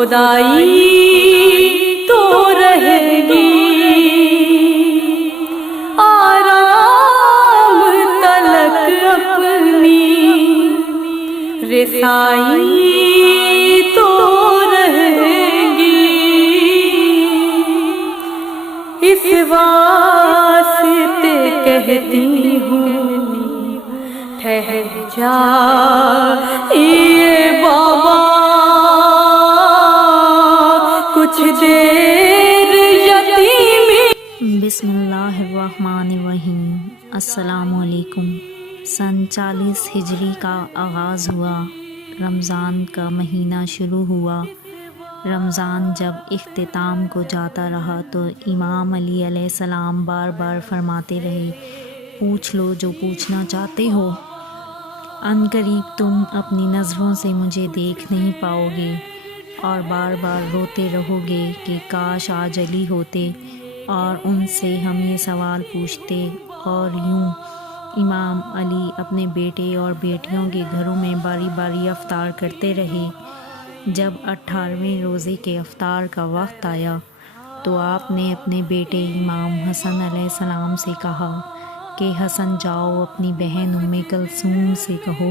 خدائی تو رہے گی، آرام تلک اپنی رسائی تو رہے گی، اس واسطے کہتی ہوں ٹھہر جا یہ بابا کچھ دیر یتیمی۔ بسم اللہ الرحمن الرحیم۔ السلام علیکم۔ سن 40 ہجری کا آغاز ہوا، رمضان کا مہینہ شروع ہوا۔ رمضان جب اختتام کو جاتا رہا تو امام علی علیہ السلام بار بار فرماتے رہے، پوچھ لو جو پوچھنا چاہتے ہو، ان قریب تم اپنی نظروں سے مجھے دیکھ نہیں پاؤ گے، اور بار بار روتے رہو گے کہ کاش آج علی ہوتے اور ان سے ہم یہ سوال پوچھتے۔ اور یوں امام علی اپنے بیٹے اور بیٹیوں کے گھروں میں باری باری افطار کرتے رہے۔ جب 18ویں روزے کے افطار کا وقت آیا تو آپ نے اپنے بیٹے امام حسن علیہ السلام سے کہا کہ حسن جاؤ اپنی بہن کلثوم سے کہو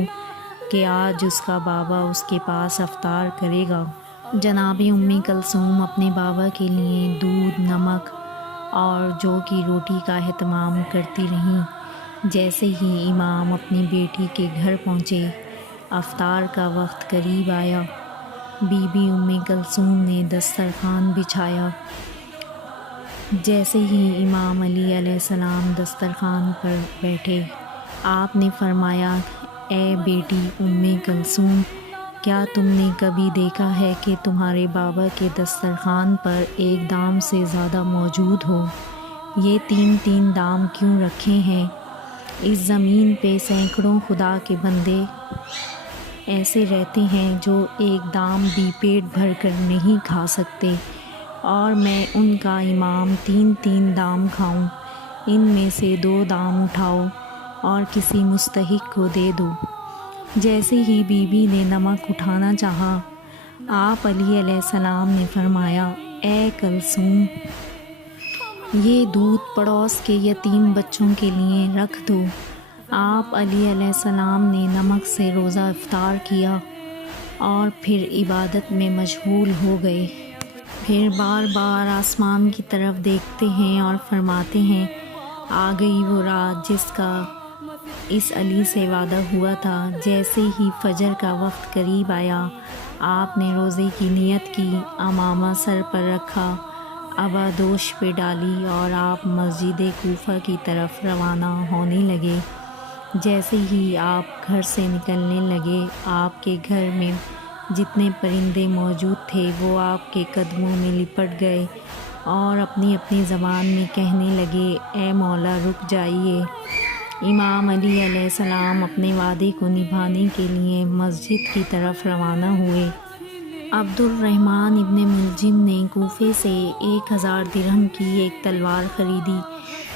کہ آج اس کا بابا اس کے پاس افطار کرے گا۔ جناب کلثوم اپنے بابا کے لیے دودھ، نمک اور جو کی روٹی کا اہتمام کرتی رہیں۔ جیسے ہی امام اپنی بیٹی کے گھر پہنچے، افطار کا وقت قریب آیا، بی بی کلثوم نے دسترخوان بچھایا۔ جیسے ہی امام علی علیہ السلام دسترخوان پر بیٹھے، آپ نے فرمایا، اے بیٹی کلثوم، کیا تم نے کبھی دیکھا ہے کہ تمہارے بابا کے دسترخوان پر ایک دام سے زیادہ موجود ہو؟ یہ 3 دام کیوں رکھے ہیں؟ اس زمین پہ سینکڑوں خدا کے بندے ایسے رہتے ہیں جو ایک دام بھی پیٹ بھر کر نہیں کھا سکتے، اور میں ان کا امام 3 دام کھاؤں؟ ان میں سے 2 دام اٹھاؤ اور کسی مستحق کو دے دو۔ جیسے ہی بی بی نے نمک اٹھانا چاہا، آپ علی علیہ السلام نے فرمایا، اے کلثوم، یہ دودھ پڑوس کے یتیم بچوں کے لیے رکھ دو۔ آپ علی علیہ السلام نے نمک سے روزہ افطار کیا اور پھر عبادت میں مشغول ہو گئے۔ پھر بار بار آسمان کی طرف دیکھتے ہیں اور فرماتے ہیں، آ گئی وہ رات جس کا اس علی سے وعدہ ہوا تھا۔ جیسے ہی فجر کا وقت قریب آیا، آپ نے روزے کی نیت کی، عمامہ سر پر رکھا، عبادوش پہ ڈالی اور آپ مسجد کوفہ کی طرف روانہ ہونے لگے۔ جیسے ہی آپ گھر سے نکلنے لگے، آپ کے گھر میں جتنے پرندے موجود تھے وہ آپ کے قدموں میں لپٹ گئے اور اپنی اپنی زبان میں کہنے لگے، اے مولا رک جائیے۔ امام علی علیہ السلام اپنے وعدے کو نبھانے کے لیے مسجد کی طرف روانہ ہوئے۔ عبد الرحمن ابن ملجم نے کوفے سے 1000 درہم کی ایک تلوار خریدی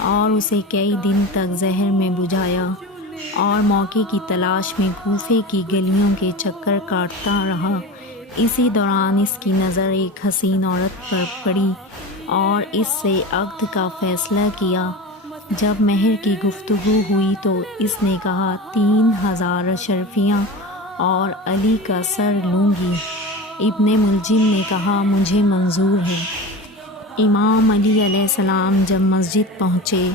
اور اسے کئی دن تک زہر میں بجھایا اور موقع کی تلاش میں کوفے کی گلیوں کے چکر کاٹتا رہا۔ اسی دوران اس کی نظر ایک حسین عورت پر پڑی اور اس سے عقد کا فیصلہ کیا۔ جب مہر کی گفتگو ہوئی تو اس نے کہا، 3000 اشرفیاں اور علی کا سر لوں گی۔ ابن ملجم نے کہا، مجھے منظور ہے۔ امام علی علیہ السلام جب مسجد پہنچے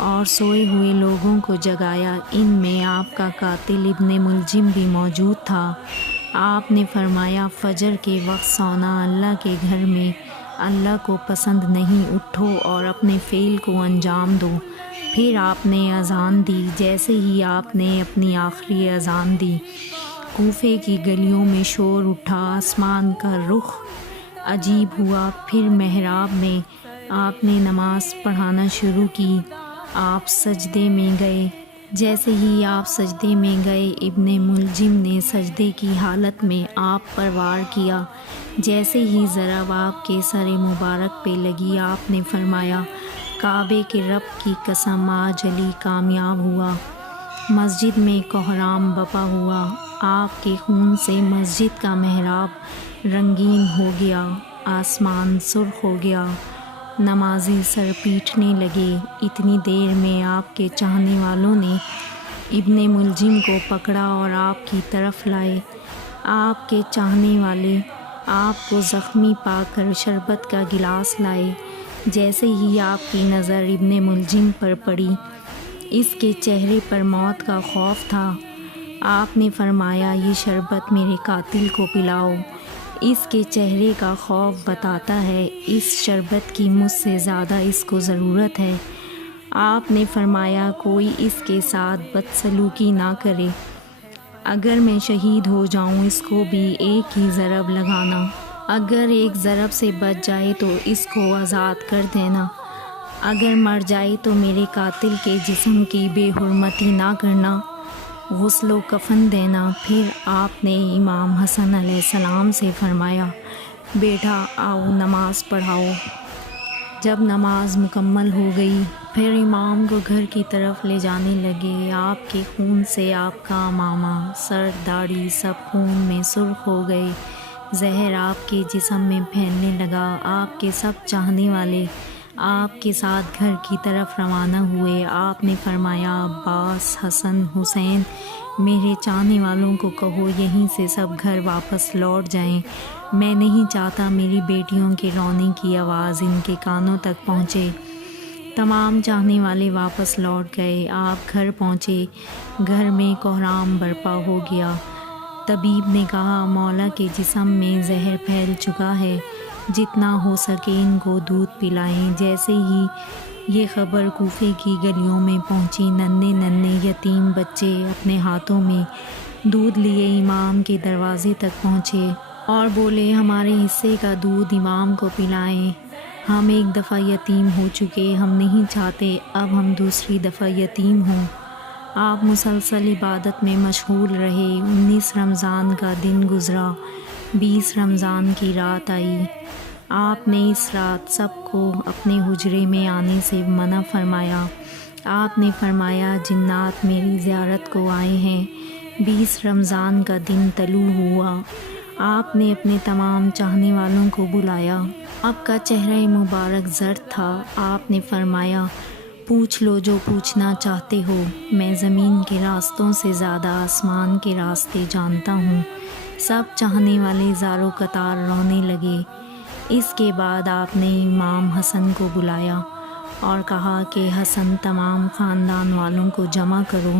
اور سوئے ہوئے لوگوں کو جگایا، ان میں آپ کا قاتل ابن ملجم بھی موجود تھا۔ آپ نے فرمایا، فجر کے وقت سونا اللہ کے گھر میں اللہ کو پسند نہیں، اٹھو اور اپنے فعل کو انجام دو۔ پھر آپ نے اذان دی۔ جیسے ہی آپ نے اپنی آخری اذان دی، کوفے کی گلیوں میں شور اٹھا، آسمان کا رخ عجیب ہوا۔ پھر محراب میں آپ نے نماز پڑھانا شروع کی۔ آپ سجدے میں گئے۔ جیسے ہی آپ سجدے میں گئے، ابن ملجم نے سجدے کی حالت میں آپ پر وار کیا۔ جیسے ہی ضرب آپ کے سر مبارک پہ لگی، آپ نے فرمایا، کعبے کے رب کی قسم آج علی کامیاب ہوا۔ مسجد میں کوہرام بپا ہوا آپ کے خون سے مسجد کا محراب رنگین ہو گیا، آسمان سرخ ہو گیا، نمازی سر پیٹنے لگے۔ اتنی دیر میں آپ کے چاہنے والوں نے ابن ملجم کو پکڑا اور آپ کی طرف لائے۔ آپ کے چاہنے والے آپ کو زخمی پا کر شربت کا گلاس لائے۔ جیسے ہی آپ کی نظر ابن ملجم پر پڑی، اس کے چہرے پر موت کا خوف تھا۔ آپ نے فرمایا، یہ شربت میرے قاتل کو پلاؤ، اس کے چہرے کا خوف بتاتا ہے اس شربت کی مجھ سے زیادہ اس کو ضرورت ہے۔ آپ نے فرمایا، کوئی اس کے ساتھ بدسلوکی نہ کرے، اگر میں شہید ہو جاؤں اس کو بھی ایک ہی ضرب لگانا، اگر ایک ضرب سے بچ جائے تو اس کو آزاد کر دینا، اگر مر جائے تو میرے قاتل کے جسم کی بے حرمتی نہ کرنا، غسل و کفن دینا۔ پھر آپ نے امام حسن علیہ السلام سے فرمایا، بیٹا آؤ نماز پڑھاؤ۔ جب نماز مکمل ہو گئی، پھر امام کو گھر کی طرف لے جانے لگے۔ آپ کے خون سے آپ کا عمامہ، سر، داڑھی سب خون میں سرخ ہو گئے۔ زہر آپ کے جسم میں پھیلنے لگا۔ آپ کے سب چاہنے والے آپ کے ساتھ گھر کی طرف روانہ ہوئے۔ آپ نے فرمایا، عباس، حسن، حسین، میرے چاہنے والوں کو کہو یہیں سے سب گھر واپس لوٹ جائیں، میں نہیں چاہتا میری بیٹیوں کے رونے کی آواز ان کے کانوں تک پہنچے۔ تمام چاہنے والے واپس لوٹ گئے۔ آپ گھر پہنچے، گھر میں کوہرام برپا ہو گیا۔ طبیب نے کہا، مولا کے جسم میں زہر پھیل چکا ہے، جتنا ہو سکے ان کو دودھ پلائیں۔ جیسے ہی یہ خبر کوفے کی گلیوں میں پہنچی، ننھے ننھے یتیم بچے اپنے ہاتھوں میں دودھ لیے امام کے دروازے تک پہنچے اور بولے، ہمارے حصے کا دودھ امام کو پلائیں، ہم ایک دفعہ یتیم ہو چکے، ہم نہیں چاہتے اب ہم دوسری دفعہ یتیم ہوں۔ آپ مسلسل عبادت میں مشغول رہے۔ 19 رمضان کا دن گزرا، 20 رمضان کی رات آئی۔ آپ نے اس رات سب کو اپنے حجرے میں آنے سے منع فرمایا۔ آپ نے فرمایا، جنات میری زیارت کو آئے ہیں۔ 20 رمضان کا دن طلوع ہوا۔ آپ نے اپنے تمام چاہنے والوں کو بلایا۔ آپ کا چہرہ مبارک زرد تھا۔ آپ نے فرمایا، پوچھ لو جو پوچھنا چاہتے ہو، میں زمین کے راستوں سے زیادہ آسمان کے راستے جانتا ہوں۔ سب چاہنے والے زارو قطار رونے لگے۔ اس کے بعد آپ نے امام حسن کو بلایا اور کہا کہ حسن، تمام خاندان والوں کو جمع کرو۔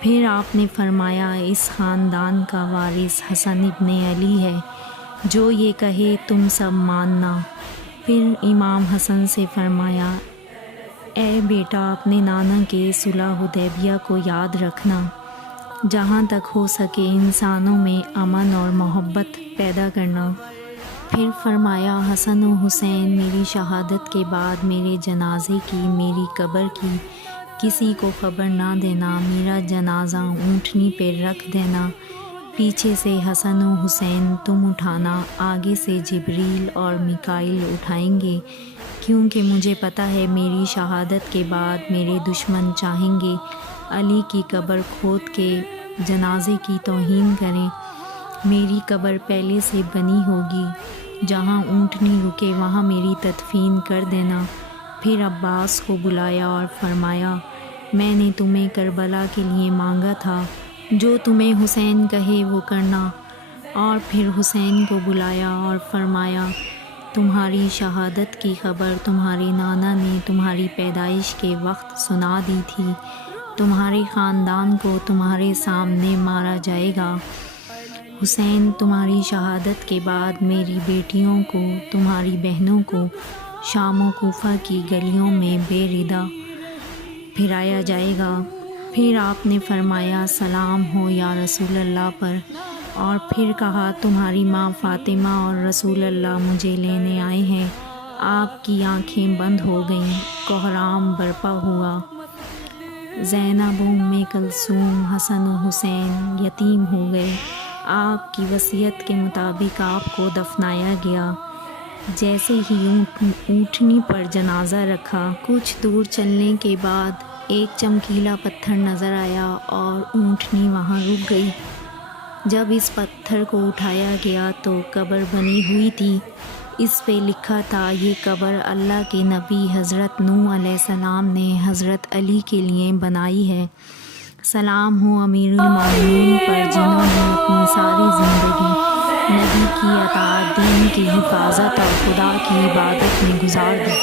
پھر آپ نے فرمایا، اس خاندان کا وارث حسن ابن علی ہے، جو یہ کہے تم سب ماننا۔ پھر امام حسن سے فرمایا، اے بیٹا، اپنے نانا کے صلح حدیبیہ کو یاد رکھنا، جہاں تک ہو سکے انسانوں میں امن اور محبت پیدا کرنا۔ پھر فرمایا، حسن و حسین، میری شہادت کے بعد میرے جنازے کی، میری قبر کی کسی کو خبر نہ دینا، میرا جنازہ اونٹنی پہ رکھ دینا، پیچھے سے حسن و حسین تم اٹھانا، آگے سے جبریل اور میکائیل اٹھائیں گے، کیونکہ مجھے پتہ ہے میری شہادت کے بعد میرے دشمن چاہیں گے علی کی قبر کھود کے جنازے کی توہین کریں۔ میری قبر پہلے سے بنی ہوگی، جہاں اونٹنی رکے وہاں میری تدفین کر دینا۔ پھر عباس کو بلایا اور فرمایا، میں نے تمہیں کربلا کے لیے مانگا تھا، جو تمہیں حسین کہے وہ کرنا۔ اور پھر حسین کو بلایا اور فرمایا، تمہاری شہادت کی خبر تمہارے نانا نے تمہاری پیدائش کے وقت سنا دی تھی، تمہارے خاندان کو تمہارے سامنے مارا جائے گا۔ حسین، تمہاری شہادت کے بعد میری بیٹیوں کو، تمہاری بہنوں کو شام و کوفہ کی گلیوں میں بے ردہ پھرایا جائے گا۔ پھر آپ نے فرمایا، سلام ہو یا رسول اللہ پر، اور پھر کہا، تمہاری ماں فاطمہ اور رسول اللہ مجھے لینے آئے ہیں۔ آپ کی آنکھیں بند ہو گئیں، کوہرام برپا ہوا۔ زینب و ام کلثوم، حسن و حسین یتیم ہو گئے۔ آپ کی وصیت کے مطابق آپ کو دفنایا گیا۔ جیسے ہی اونٹنی پر جنازہ رکھا، کچھ دور چلنے کے بعد ایک چمکیلا پتھر نظر آیا اور اونٹنی وہاں رک گئی۔ جب اس پتھر کو اٹھایا گیا تو قبر بنی ہوئی تھی، اس پہ لکھا تھا یہ قبر اللہ کے نبی حضرت نوح علیہ السلام نے حضرت علی کے لیے بنائی ہے۔ سلام ہو امیر المومنین پر جنہوں نے اپنی ساری زندگی نبی کی اطاعت، دین کی حفاظت اور خدا کی عبادت میں گزار دی۔